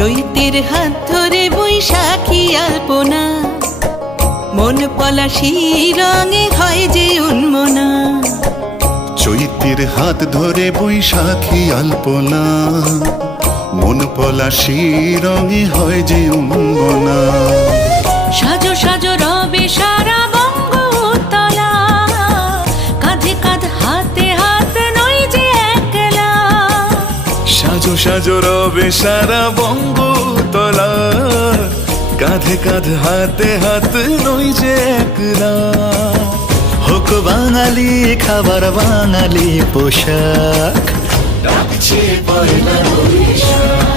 চৈতের হাত ধরে বৈশাখী আলপনা, মন পলাশী রঙে হয় যে উন্মনা। চৈতের হাত ধরে বৈশাখী আলপনা, মন পলাশী রঙে হয় যে উন্মনা। সাজো সাজো রবে সারা বঙ্গতলা, কাঁধে কাঁধ হাতে হাত নই যে একলা। সাজো সাজো রবে সারা বঙ্গতলা, কাঁধে কাঁধ হাতে হাত নই যে একলা। হোক বাঙালি খাবার বাঙালি পোশাক, ডাকছে পয়লা বৈশাখ।